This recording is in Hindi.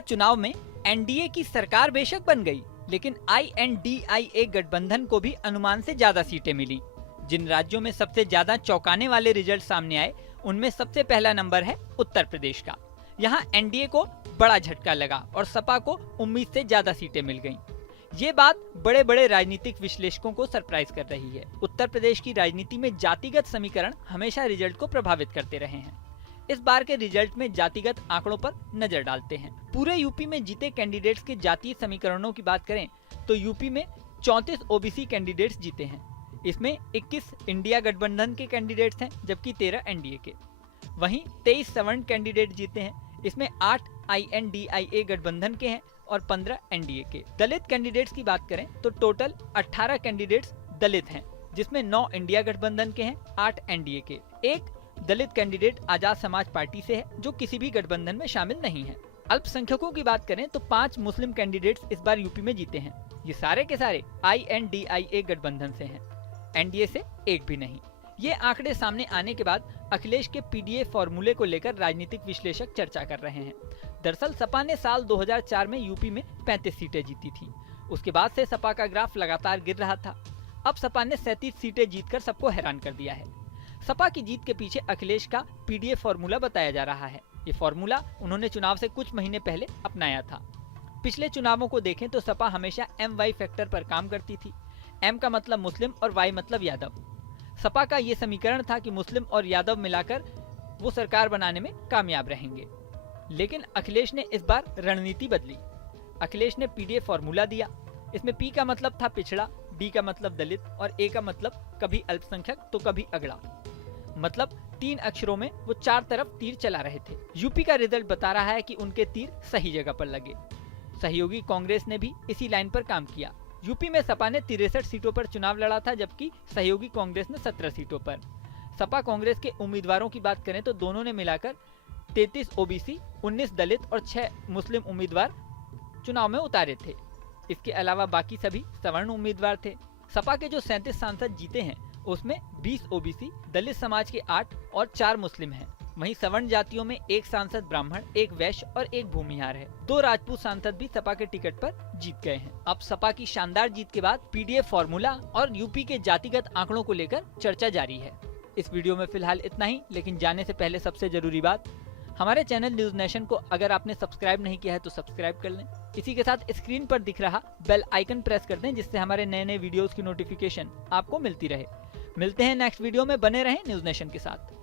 चुनाव में एनडीए की सरकार बेशक बन गई, लेकिन INDIA गठबंधन को भी अनुमान से ज्यादा सीटें मिली। जिन राज्यों में सबसे ज्यादा चौंकाने वाले रिजल्ट सामने आए, उनमें सबसे पहला नंबर है उत्तर प्रदेश का। यहाँ एनडीए को बड़ा झटका लगा और सपा को उम्मीद से ज्यादा सीटें मिल गईं। ये बात बड़े बड़े राजनीतिक विश्लेषकों को सरप्राइज कर रही है। उत्तर प्रदेश की राजनीति में जातिगत समीकरण हमेशा रिजल्ट को प्रभावित करते रहे हैं। इस बार के रिजल्ट में जातिगत आंकड़ों पर नजर डालते हैं। पूरे यूपी में जीते कैंडिडेट्स के जातीय समीकरणों की बात करें तो यूपी में 34 ओबीसी कैंडिडेट्स जीते हैं। इसमें 21 इंडिया गठबंधन के कैंडिडेट्स हैं, जबकि 13 एनडीए के। वहीं 23 सवर्ण कैंडिडेट जीते हैं। इसमें 8 INDIA गठबंधन के हैं और 15 एनडीए के। दलित कैंडिडेट्स की बात करें तो टोटल 18 कैंडिडेट्स दलित हैं, जिसमें 9 इंडिया गठबंधन के हैं, 8 एनडीए के। एक दलित कैंडिडेट आजाद समाज पार्टी से है, जो किसी भी गठबंधन में शामिल नहीं है। अल्पसंख्यकों की बात करें तो 5 मुस्लिम कैंडिडेट्स इस बार यूपी में जीते हैं। ये सारे के सारे INDIA गठबंधन से हैं, एनडीए से एक भी नहीं। ये आंकड़े सामने आने के बाद अखिलेश के पीडीए फॉर्मूले को लेकर राजनीतिक विश्लेषक चर्चा कर रहे हैं। दरअसल सपा ने साल 2004 में यूपी में 35 सीटें जीती थी। उसके बाद से सपा का ग्राफ लगातार गिर रहा था। अब सपा ने 37 सीटें जीतकर सबको हैरान कर दिया है। सपा की जीत के पीछे अखिलेश का पीडीए फॉर्मूला बताया जा रहा है। ये फॉर्मूला उन्होंने चुनाव से कुछ महीने पहले अपनाया था। पिछले चुनावों को देखें तो सपा हमेशा MY फैक्टर पर काम करती थी। M का मतलब मुस्लिम और Y मतलब यादव। सपा का ये समीकरण था कि मुस्लिम और यादव मिलाकर वो सरकार बनाने में कामयाब रहेंगे। लेकिन अखिलेश ने इस बार रणनीति बदली। अखिलेश ने पीडीए फॉर्मूला दिया। इसमें P का मतलब था पिछड़ा, D का मतलब दलित और A का मतलब कभी अल्पसंख्यक तो कभी अगड़ा। मतलब 3 अक्षरों में वो 4 तरफ तीर चला रहे थे। यूपी का रिजल्ट बता रहा है कि उनके तीर सही जगह पर लगे। सहयोगी कांग्रेस ने भी इसी लाइन पर काम किया। यूपी में सपा ने 63 सीटों पर चुनाव लड़ा था, जबकि सहयोगी कांग्रेस ने 17 सीटों पर। सपा कांग्रेस के उम्मीदवारों की बात करें तो दोनों ने मिलाकर 33 ओबीसी, 19 दलित और 6 मुस्लिम उम्मीदवार चुनाव में उतारे थे। इसके अलावा बाकी सभी सवर्ण उम्मीदवार थे। सपा के जो 37 सांसद जीते हैं, उसमें 20 ओबीसी, दलित समाज के 8 और 4 मुस्लिम हैं। वहीं सवर्ण जातियों में 1 सांसद ब्राह्मण, 1 वैश्य और 1 भूमिहार है। 2 राजपूत सांसद भी सपा के टिकट पर जीत गए हैं। अब सपा की शानदार जीत के बाद पीडीए फॉर्मूला और यूपी के जातिगत आंकड़ों को लेकर चर्चा जारी है। इस वीडियो में फिलहाल इतना ही, लेकिन जाने से पहले सबसे जरूरी बात, हमारे चैनल न्यूज नेशन को अगर आपने सब्सक्राइब नहीं किया है तो सब्सक्राइब कर लें। इसी के साथ स्क्रीन पर दिख रहा बेल आइकन प्रेस कर दें, जिससे हमारे नए नए वीडियोस की नोटिफिकेशन आपको मिलती रहे। मिलते हैं नेक्स्ट वीडियो में, बने रहें न्यूज नेशन के साथ।